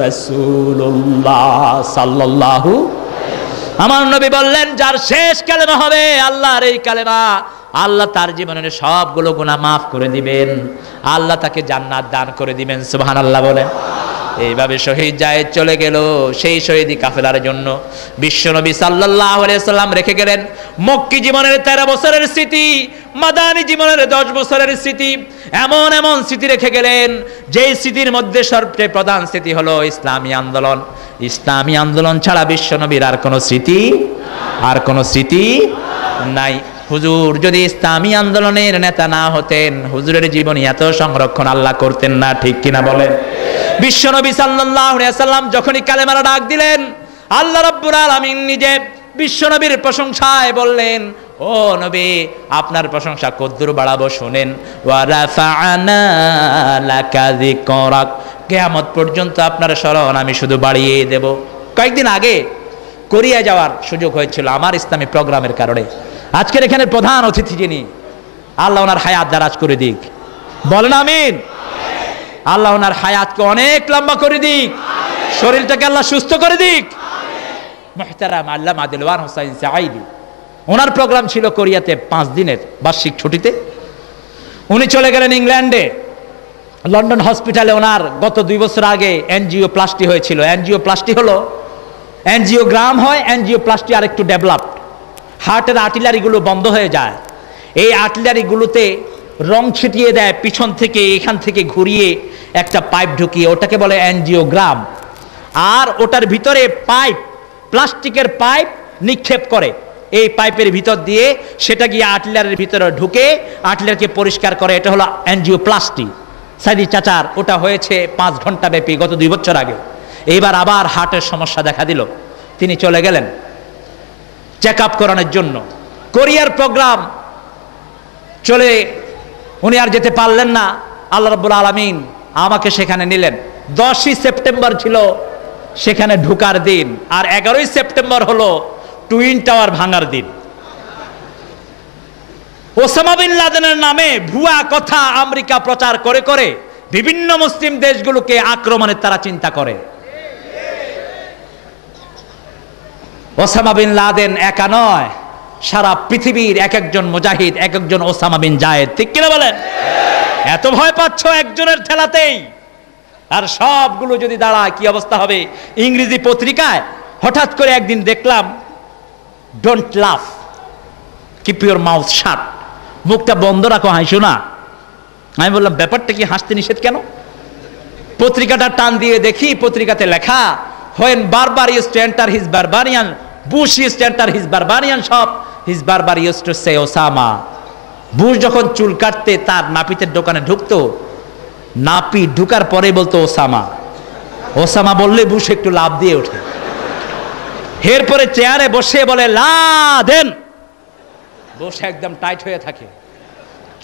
রাসূলুল্লাহ সাল্লাল্লাহু। আমার নবী বললেন যার শেষ কালেমা হবে আল্লাহর এই কালেমা, আল্লাহ তার জীবনের সবগুলো গুনাহ মাফ করে দিবেন, আল্লাহ তাকে জান্নাত দান করে দিবেন। সুবহানাল্লাহ বলেন। এইভাবে শহীদ জায়েদ চলে গেল। সেই শহীদি কাফেলার জন্য বিশ্বনবী সাল্লাল্লাহু আলাইহি সাল্লাম রেখে গেলেন মক্কি জীবনের 13 বছরের স্মৃতি, মাদানী জীবনের 10 বছরের স্মৃতি, এমন এমন স্মৃতি রেখে গেলেন যেই স্মৃতির মধ্যে সবচেয়ে প্রধান স্মৃতি হলো ইসলামী আন্দোলন। ইসলামী আন্দোলন ছাড়া বিশ্বনবীর আর কোনো স্মৃতি নাই। হুজুর যদি ইসলামী আন্দোলনের নেতা না হতেন, হুজুরের জীবনী এত সংরক্ষণ আল্লাহ করতেন না, ঠিক কিনা বলেন? বিশ্বনবী সাল্লাল্লাহু আলাইহি সাল্লাম যখনই কালেমার ডাক দিলেন, আল্লাহ রাব্বুল আলামিন নিজে বিশ্বনবীর প্রশংসায় বললেন, ও নবী আপনার প্রশংসা কদ্দুর বাড়াবো শুনেন। ওয়া রাফা'না লাকা যিকরাক, কিয়ামত পর্যন্ত আপনার স্মরণ আমি শুধু বাড়িয়ে দেব। কয়েকদিন আগে কোরিয়া যাওয়ার সুযোগ হয়েছিল আমার ইসলামী প্রোগ্রামের কারণে। আজকের এখানে প্রধান অতিথি যিনি, আল্লাহ ওনার হায়াত দারাজ করে দিক, বলেন আমিন। আল্লাহ ওনার হায়াতকে অনেক লম্বা করে দিক, শরীরটাকে আল্লাহ সুস্থ করে দিক। মুহতারাম আল্লামা দিলওয়ার হোসাইন সাঈদী, ওনার প্রোগ্রাম ছিল কোরিয়াতে 5 দিনের বার্ষিক ছুটিতে। উনি চলে গেলেন ইংল্যান্ডে, লন্ডন হসপিটালে। ওনার গত 2 বছর আগে এনজিওপ্লাস্টি হয়েছিল। এনজিওপ্লাস্টি হলো, এনজিওগ্রাম হয়, এনজিওপ্লাস্টি আর একটু ডেভেলপড। হার্টের আর্টিলারিগুলো বন্ধ হয়ে যায়, এই আর্টিলারিগুলোতে রং ছিটিয়ে দেয় পিছন থেকে, এখান থেকে ঘুরিয়ে একটা পাইপ ঢুকিয়ে, ওটাকে বলে এনজিওগ্রাম। আর ওটার ভিতরে পাইপ, প্লাস্টিকের পাইপ নিক্ষেপ করে, এই পাইপের ভিতর দিয়ে সেটা গিয়ে আর্টিলারির ভিতরে ঢুকে আর্টিলারিকে পরিষ্কার করে। এটা হলো এনজিওপ্লাস্টি। সাইদি চাচার ওটা হয়েছে 5 ঘন্টা ব্যাপী গত 2 বছর আগে। এইবার আবার হার্টের সমস্যা দেখা দিল, তিনি চলে গেলেন চেক আপ করানোর জন্য। কোরিয়ার প্রোগ্রাম চলে উনি আর যেতে পারলেন না। আল্লাহ রাব্বুল আলামিন আমাকে সেখানে নিলেন। 10ই সেপ্টেম্বর ছিল সেখানে ঢুকার দিন, আর 11ই সেপ্টেম্বর হলো টুইন টাওয়ার ভাঙার দিন। ওসামা বিন লাদেনের নামে ভুয়া কথা আমেরিকা প্রচার করে করে বিভিন্ন মুসলিম দেশগুলোকে আক্রমণের তারা চিন্তা করে। ওসামা বিন লাদেন একা নয়, সারা পৃথিবীর এক একজন মুজাহিদ, এক একজন ওসামা বিন জায়েদ, ঠিক কিনা বলেন? এত ভয় পাচ্ছ একজনের ঠেলাতেই, আর সবগুলো যদি দাঁড়ায় কি অবস্থা হবে? ইংরেজি পত্রিকায় হঠাৎ করে একদিন দেখলাম, ডোন্ট লাফ, কিপ ইউর মাউথ শাট, মুখটা বন্ধ রাখো, হাসো না। আমি বললাম ব্যাপারটা কি, হাসতে নিষেধ কেন? পত্রিকাটা টান দিয়ে দেখি, পত্রিকাতে লেখা, when Barbar used to enter his barbarian, Bush used to enter his barbarian shop, his barber used to say Osama. Bush যখন চুল কাটতে তার নাপিতের দোকানে ঢুকতো, নাপিত ঢুকার পরে বলতো ওসামা। ওসামা বললে বুশ একটু লাভ দিয়ে ওঠে। এরপরে চেয়ারে বসে বলে লাদেন, বুশ একদম টাইট হয়ে থাকে।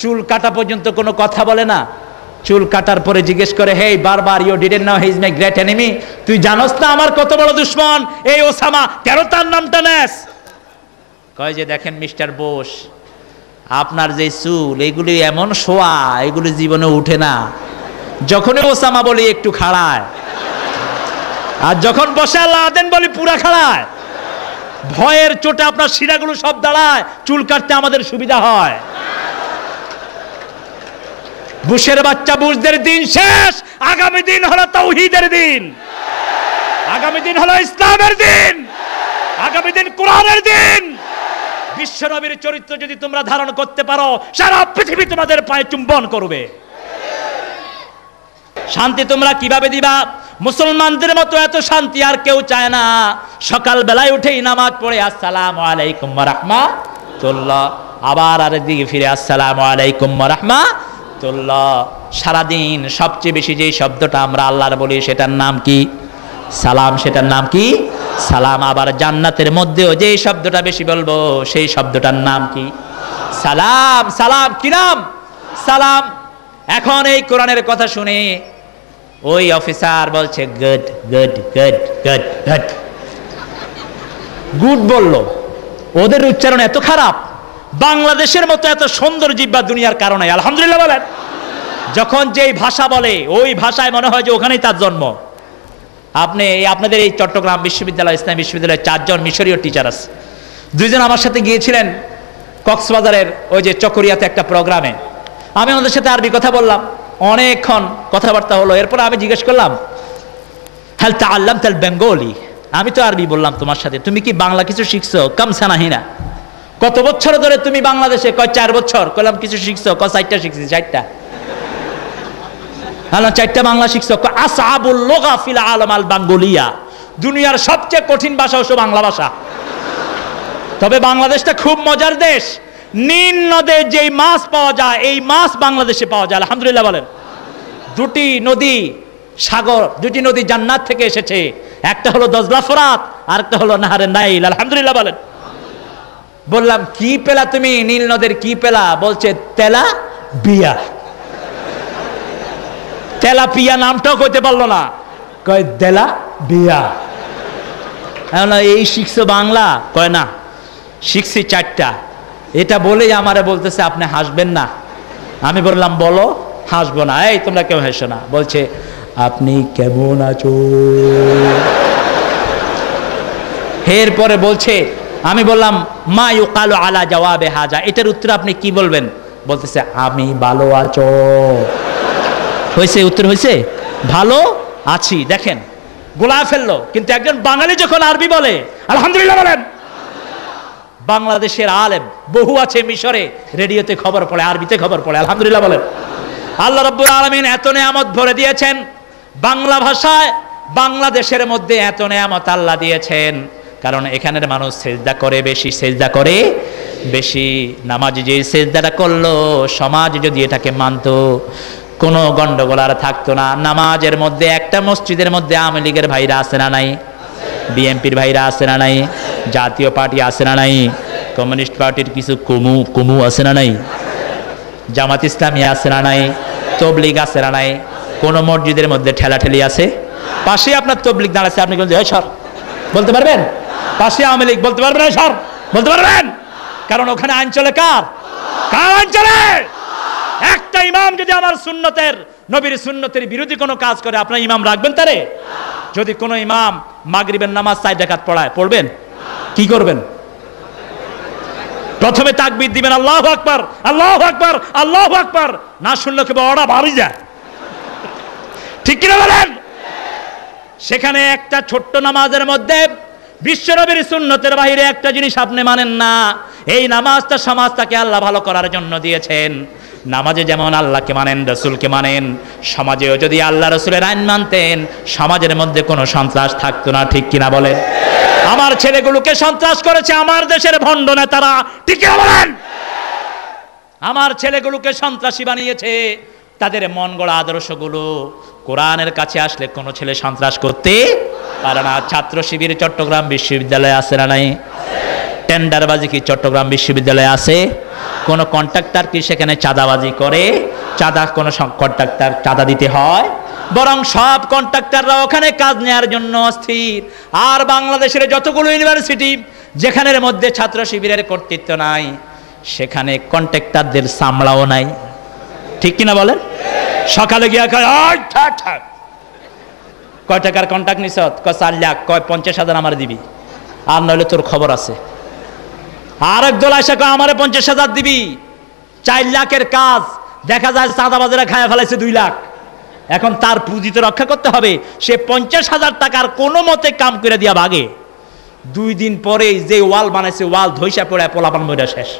চুল কাটা পর্যন্ত কোনো কথা বলে না। চুল কাটার পরে জিজ্ঞেস করে, হেই বারবার, you didn't know he is my great enemy, তুই জানোস না আমার কত বড় দুশমন এই ওসামা, কেন তার নামটা নেস? কয় যে দেখেন মিস্টার বুশ, আপনার যে চুল এগুলি এমন শোয়া, এগুলি জীবনে উঠে না। যখনই ওসামা বলি একটু খাড়ায়, আর যখন বসে লাদেন বলি পুরা খাড়ায়। ভয়ের চোটে আপনার শিরাগুলো সব দাঁড়ায়, চুল কাটতে আমাদের সুবিধা হয়। বুশের বাচ্চা বুশদের দিন শেষ, আগামী দিন হলো তাওহীদের দিন, আগামী দিন হলো ইসলামের দিন, আগামী দিন কোরআনের দিন। বিশ্বনবীর চরিত্র যদি তোমরা ধারণ করতে পারো, সারা পৃথিবী তোমাদের পায়ে চুম্বন করবে। শান্তি তোমরা কিভাবে দিবা? মুসলমানদের মতো এত শান্তি আর কেউ চায় না। সকাল বেলায় উঠেই নামাজ পড়ে আসসালামু আলাইকুম ওয়া রাহমাতুল্লাহ, আবার আরেকদিকে ফিরে আসসালামু আলাইকুম ওয়া রাহমাতুল্লাহ। সারাদিন সবচেয়ে বেশি যে শব্দটা আমরা আল্লাহর বলি সেটার নাম কি? সালাম। সেটার নাম কি? সালাম। আবার জান্নাতের মধ্যেও যে শব্দটা বেশি বলবো সেই শব্দটার নাম কি? সালাম। সালাম কি নাম? সালাম। এখন এই কোরআনের কথা শুনে ওই অফিসার বলছে good good good good good, good বললো। ওদের উচ্চারণ এত খারাপ, বাংলাদেশের মতো এত সুন্দর জিহ্বা দুনিয়ার কারণে আলহামদুলিল্লাহ বলেন। যখন যেই ভাষা বলে ওই ভাষায় মনে হয় যে ওখানেই তার জন্ম। আপনি আপনাদের এই চট্টগ্রাম বিশ্ববিদ্যালয় ইসলামী বিশ্ববিদ্যালয়ের 4 জন মিশরীয় টিচার আছে। 2 জন আমার সাথে গিয়েছিলেন কক্সবাজারের ওই যে চকরিয়াতে একটা প্রোগ্রামে। আমি ওদের সাথে আরবি কথা বললাম, অনেকক্ষণ কথাবার্তা হলো। এরপর আমি জিজ্ঞেস করলাম, হাল তাআল্লামতাল বেঙ্গলি, আমি তো আরবি বললাম তোমার সাথে, তুমি কি বাংলা কিছু শিখছো? কাম সানাহিনা, কত বছর ধরে তুমি বাংলাদেশে? কয় 4 বছর। কইলাম কিছু শিখছো? কয় 4টা শিখছি। 4টা? হ্যাঁ, 4টা বাংলা শিখছো। আসআবুল লুগা ফিল আলাম আল বাঙ্গুলিয়া, দুনিয়ার সবচেয়ে কঠিন ভাষা হচ্ছে বাংলা ভাষা। তবে বাংলাদেশটা খুব মজার দেশ। নীল নদে যেই মাছ পাওয়া যায় এই মাছ বাংলাদেশে পাওয়া যায়, আলহামদুলিল্লাহ বলেন। 2টি নদী সাগর, 2টি নদী জান্নাত থেকে এসেছে। একটা হলো দজলা ফোরাত, আর একটা হলো নাহারে নাইল, আলহামদুলিল্লাহ বলেন। বললাম কি পেলা তুমি নীল নদের, কি পেলা? বলছে তেলা বিয়া। তেলা পিয়া নামটাও কইতে পারলো না, কয় তেলা বিয়া। এই শিখছো বাংলা? কয় না, শিখছি 4টা। এটা বলেই আমারে বলতেছে আপনি হাসবেন না। আমি বললাম বলো। হাসবো না। এই তোমরা কেউ হাসো না। বলছে আপনি কেমন আছো? এরপরে বলছে, আমি বললাম মা ইউকালু আলা জওয়াবে হাজা, এটার উত্তর আপনি কি বলবেন? বলতেছে আমি ভালো আছো। হয়েছে? উত্তর হয়েছে ভালো আছি। দেখেন গোলা ফেললো। কিন্তু একজন বাঙালি যখন আরবি বলে, আলহামদুলিল্লাহ বলেন। বাংলাদেশের আলেম বহু আছে, মিশরে রেডিওতে খবর পড়ে, আরবিতে খবর পড়ে, আলহামদুলিল্লাহ বলেন। আল্লাহ রাব্বুল আলামিন এত নেয়ামত ভরে দিয়েছেন বাংলা ভাষায়। বাংলাদেশের মধ্যে এত নেয়ামত আল্লাহ দিয়েছেন কারণ এখানের মানুষ সেজদা করে বেশি, সেজদা করে বেশি। নামাজি যে সেজদাটা করলো, সমাজ যদি এটাকে মানতো কোনো গন্ডগোল আর থাকতো না। নামাজের মধ্যে একটা মসজিদের মধ্যে আওয়ামী লীগের ভাইরা আছে না নাই? বিএনপির ভাইরা আছে না নাই? জাতীয় পার্টি আছে না নাই? কমিউনিস্ট পার্টির কিছু কুমু আছে না নাই? জামাত ইসলামী আছে না নাই? তবলিগ আছে না নাই? কোন মসজিদের মধ্যে ঠেলাঠেলি আছে? পাশে আপনার তবলিগ দাঁড়াচ্ছে, আপনি বলছেন সর, বলতে পারবেন? পাশে আওয়ামী লীগ, বলতে পারবেন সর? বলতে পারবেন? কারণ ওখানে আইন চলে কার? কার আইন চলে? একটা ইমাম যদি আমার সুন্নতের, নবীর সুন্নতের বিরোধী কোনো কাজ করে, আপনার ইমাম রাখবেন তারে? যদি কোনো ইমাম মাগরিবের নামাজ 4 রাকাত পড়ায়, পড়বেন? কি করবেন? প্রথমে তাকবীর দিবেন, আল্লাহু আকবার, আল্লাহু আকবার, আল্লাহু আকবার। না শুনলে কি বড় ভারী যায়, ঠিক কিনা বলেন? সেখানে একটা ছোট্ট নামাজের মধ্যে বিশ্বনবীর সুন্নতের বাইরে একটা জিনিস আপনি মানেন না। এই নামাজটা সমাজটাকে আল্লাহ ভালো করার জন্য দিয়েছেন। নামাজে যেমন আল্লাহকে মানেন, রসুলকে মানেন, সমাজেও যদি আল্লাহ রসুলের আইন মানতেন, সমাজের মধ্যে কোনো সন্ত্রাস থাকতো না, ঠিক কিনা বলেন? আমার ছেলেগুলোকে সন্ত্রাস করেছে আমার দেশের ভণ্ড নেতারা, ঠিক কিনা বলেন? আমার ছেলেগুলোকে সন্ত্রাসী বানিয়েছে। তাদের মন গড়া আদর্শগুলো কোরআনের কাছে আসলে কোনো ছেলে সন্ত্রাস করতে পারে না। ছাত্র শিবির চট্টগ্রাম বিশ্ববিদ্যালয়ে আছে না নাই? টেন্ডারবাজি কি চট্টগ্রাম বিশ্ববিদ্যালয়ে আছে? কোন কন্ট্রাক্টর কি সেখানে চাঁদাবাজি করে? কোন কন্ট্রাক্টর চাঁদা দিতে হয়? বরং সব কন্ট্রাক্টররা ওখানে কাজ নেওয়ার জন্য অস্থির। আর বাংলাদেশের যতগুলো ইউনিভার্সিটি যেখানের মধ্যে ছাত্র শিবিরের কর্তৃত্ব নাই, সেখানে কন্ট্রাক্টরদের সামলাও নাই, ঠিক কিনা বলেন? সকালে গিয়া কয় টাকার কন্ট্রাক্ট নিছ? কয় 4 লাখ। কয় 50,000 আমার দিবি, আর নইলে তোর খবর আছে। আর একদল আসে কয় আমারে 50,000 দিবি। 4 লাখের কাজ দেখা যায় চাঁদাবাজেরা খায়া ফেলাইছে 2 লাখ। এখন তার পুঁজি তো রক্ষা করতে হবে। সে 50,000 টাকার কোনো মতে কাম করে দিয়া ভাগে। 2 দিন পরে যে ওয়াল বানাইছে, ওয়াল ধইসা পড়ে পোলাপান মইরা শেষ।